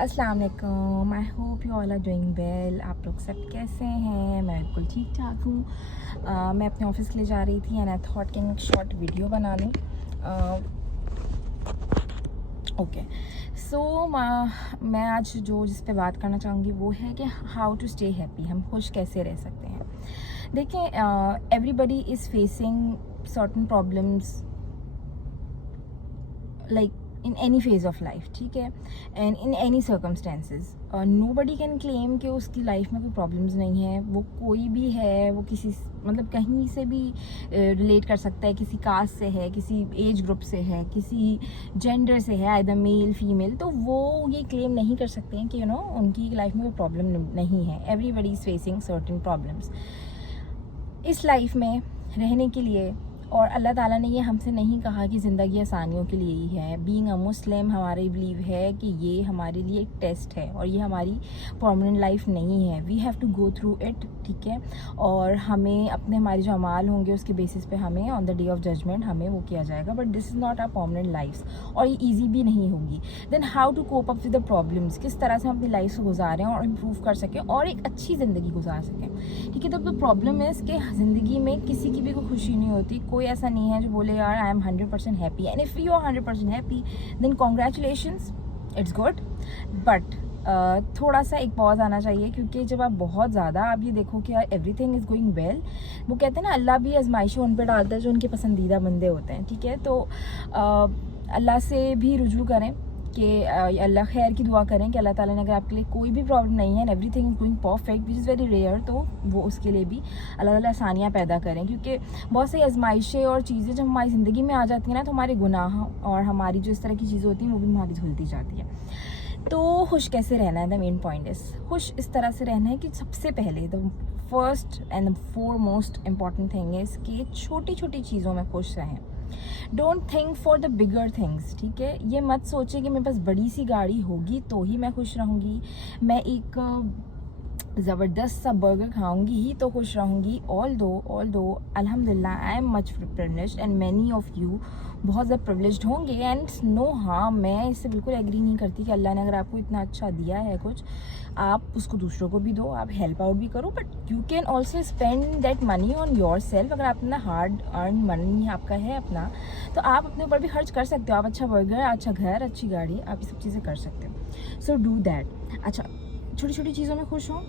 अस्सलाम वालेकुम। I hope you all are doing well. आप लोग सब कैसे हैं? मैं बिल्कुल ठीक ठाक हूँ। मैं अपने ऑफिस के लिए जा रही थी एंड आई थॉट कि एक शॉर्ट वीडियो बना लूँ। ओके सो मैं आज जिस पे बात करना चाहूँगी वो है कि हाउ टू स्टे हैप्पी, हम खुश कैसे रह सकते हैं। देखें, everybody is facing certain problems like in any phase of life, ठीक है, and in any circumstances. nobody can claim कि उसकी लाइफ में कोई प्रॉब्लम्स नहीं है। वो कोई भी है, वो किसी मतलब कहीं से भी रिलेट कर सकता है, किसी कास्ट से है, किसी एज ग्रुप से है, किसी जेंडर से है, आइदर मेल फीमेल। तो वो ये क्लेम नहीं कर सकते हैं कि उनकी लाइफ में कोई प्रॉब्लम नहीं है। Everybody is facing certain problems इस लाइफ में रहने के लिए। और अल्लाह ताला ने ये हमसे नहीं कहा कि ज़िंदगी आसानियों के लिए ही है। बीइंग अ मुस्लिम हमारे बिलीव है कि ये हमारे लिए एक टेस्ट है और ये हमारी परमानेंट लाइफ नहीं है। We have to go through it, ठीक है। और हमें हमारे जो अमाल होंगे उसके बेसिस पे हमें on the day of judgement हमें वो किया जाएगा। But this is not our permanent life और ये ईजी भी नहीं होगी। Then how to cope up with the problems, किस तरह से हम अपनी लाइफ को गुजारें और इम्प्रूव कर सकें और एक अच्छी ज़िंदगी गुजार सकें, ठीक है। तो प्रॉब्लम है कि ज़िंदगी में किसी की भी कोई खुशी नहीं होती। कोई ऐसा नहीं है जो बोले यार I am 100% happy, and if you are 100% happy then congratulations, it's good. But थोड़ा सा एक पॉज आना चाहिए, क्योंकि जब आप बहुत ज़्यादा आप ये देखो कि यार एवरीथिंग इज़ गोइंग वेल, वो कहते हैं ना अल्लाह भी आजमाइशें उन पर डालता है जो उनके पसंदीदा बंदे होते हैं, ठीक है। तो अल्लाह से भी रुजू करें कि अल्लाह खैर की दुआ करें कि अल्लाह ताला ने अगर आपके लिए कोई भी प्रॉब्लम नहीं है, everything is going perfect which is very rare, तो वो उसके लिए भी अल्लाह ताला आसानियाँ पैदा करें। क्योंकि बहुत सी आजमाइशें और चीज़ें जब हमारी ज़िंदगी में आ जाती हैं ना, तो हमारे गुनाह और हमारी जो इस तरह की चीज़ें होती हैं वो भी हमारी धुलती जाती है। तो खुश कैसे रहना है, द मेन पॉइंट इज़ खुश इस तरह से रहना है कि सबसे पहले the first and the foremost important thing is कि छोटी छोटी चीज़ों में खुश रहें। Don't think for the bigger things, ठीक है। ये मत सोचे कि मेरे पास बड़ी सी गाड़ी होगी तो ही मैं खुश रहूँगी, मैं एक ज़बरदस्त सा बर्गर खाऊंगी ही तो खुश रहूँगी। ऑल दो अल्हम्दुलिल्लाह I am much privileged and many of you बहुत ज़्यादा प्रिविलेज्ड होंगे। एंड नो, हाँ, मैं इससे बिल्कुल एग्री नहीं करती कि अल्लाह ने अगर आपको इतना अच्छा दिया है कुछ, आप उसको दूसरों को भी दो, आप हेल्प आउट भी करो। But you can also spend that money on your self. अगर अपना हार्ड अर्न मनी आपका है अपना, तो आप अपने ऊपर भी खर्च कर सकते हो। आप अच्छा बर्गर, अच्छा घर, अच्छी गाड़ी, आप ये सब चीज़ें कर सकते हो। So do that. अच्छा, छोटी छोटी चीज़ों में खुश हो।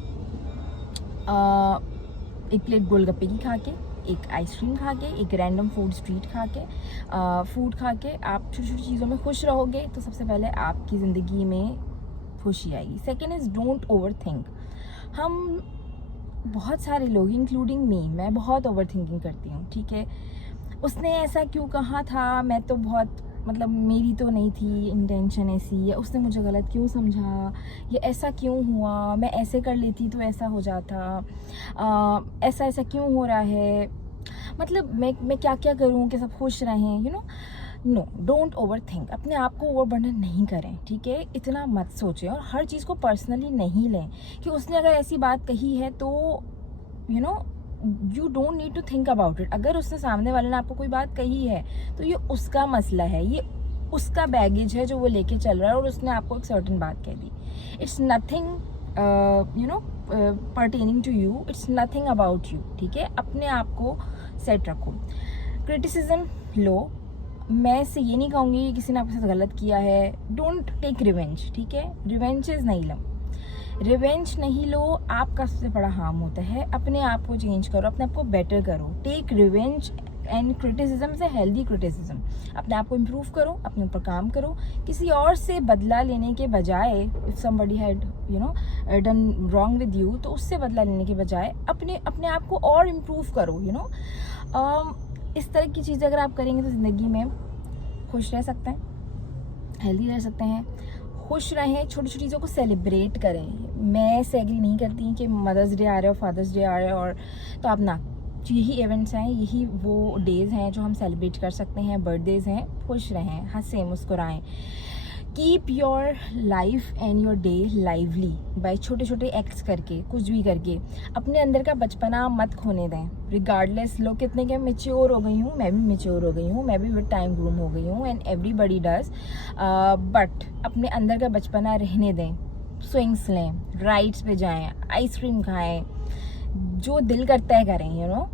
एक प्लेट गोलगप्पे की खा के, एक आइसक्रीम खा के, एक रैंडम फूड स्ट्रीट खा के, फूड खा के आप छोटी छोटी चीज़ों में खुश रहोगे तो सबसे पहले आपकी ज़िंदगी में खुशी आएगी। Second is don't over think. हम बहुत सारे लोग इंक्लूडिंग मैं बहुत ओवर थिंकिंग करती हूँ, ठीक है। उसने ऐसा क्यों कहा था, मैं तो बहुत मतलब मेरी तो नहीं थी इंटेंशन ऐसी, या उसने मुझे गलत क्यों समझा, ये ऐसा क्यों हुआ, मैं ऐसे कर लेती तो ऐसा हो जाता, ऐसा ऐसा क्यों हो रहा है, मतलब मैं क्या क्या करूँ कि सब खुश रहें, नो, डोंट ओवर थिंक। अपने आप को ओवरबर्डन नहीं करें, ठीक है। इतना मत सोचें और हर चीज़ को पर्सनली नहीं लें कि उसने अगर ऐसी बात कही है तो you don't need to think about it. अगर उसने सामने वाले ने आपको कोई बात कही है तो ये उसका मसला है, ये उसका बैगेज है जो वो लेके चल रहा है, और उसने आपको एक सर्टेन बात कह दी। It's nothing pertaining to you, it's nothing about you, ठीक है। अपने आप को सेट रखो। क्रिटिसिज्म लो, मैं इससे ये नहीं कहूँगी कि किसी ने आपके साथ गलत किया है। डोंट टेक रिवेंज, ठीक है। रिवेंजेस नहीं लो, रिवेंज नहीं लो, आपका सबसे बड़ा हार्म होता है। अपने आप को चेंज करो, अपने आप को बेटर करो। टेक रिवेंज एंड क्रिटिसिज्म से हेल्दी क्रिटिसिज्म। अपने आप को इम्प्रूव करो, अपने ऊपर काम करो। किसी और से बदला लेने के बजाय, if somebody had done wrong with you, तो उससे बदला लेने के बजाय अपने आप को और इम्प्रूव करो। इस तरह की चीज़ें अगर आप करेंगे तो ज़िंदगी में खुश रह सकते हैं, हेल्दी रह सकते हैं। खुश रहें, छोटी छोटी चीज़ों को सेलिब्रेट करें। मैं इससे एग्री नहीं करती कि मदर्स डे आ रहा है और फादर्स डे आ रहा है और तो आप ना, यही इवेंट्स हैं, यही वो डेज़ हैं जो हम सेलिब्रेट कर सकते हैं, बर्थडेज़ हैं। खुश रहें, हंसें, मुस्कुराएं। Keep your life and your day lively by छोटे छोटे एक्ट्स करके, कुछ भी करके अपने अंदर का बचपना मत खोने दें। रिगार्डलेस लोग कितने के मेच्योर हो गई हूँ, मैं भी मेच्योर हो गई हूँ, मैं भी विद टाइम ग्रूम हो गई हूँ, एंड एवरीबडी डज, बट अपने अंदर का बचपना रहने दें। स्विंग्स लें, राइड्स पे जाएं, आइसक्रीम खाएं, जो दिल करता है करें, यू नो।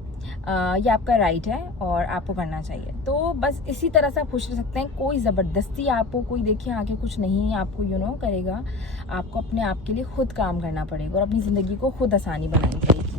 ये आपका राइट है और आपको करना चाहिए। तो बस इसी तरह से आप खुश रह सकते हैं। कोई ज़बरदस्ती आपको कोई देखिए आके कुछ नहीं आपको करेगा। आपको अपने आप के लिए खुद काम करना पड़ेगा और अपनी ज़िंदगी को खुद आसानी बनानी पड़ेगी।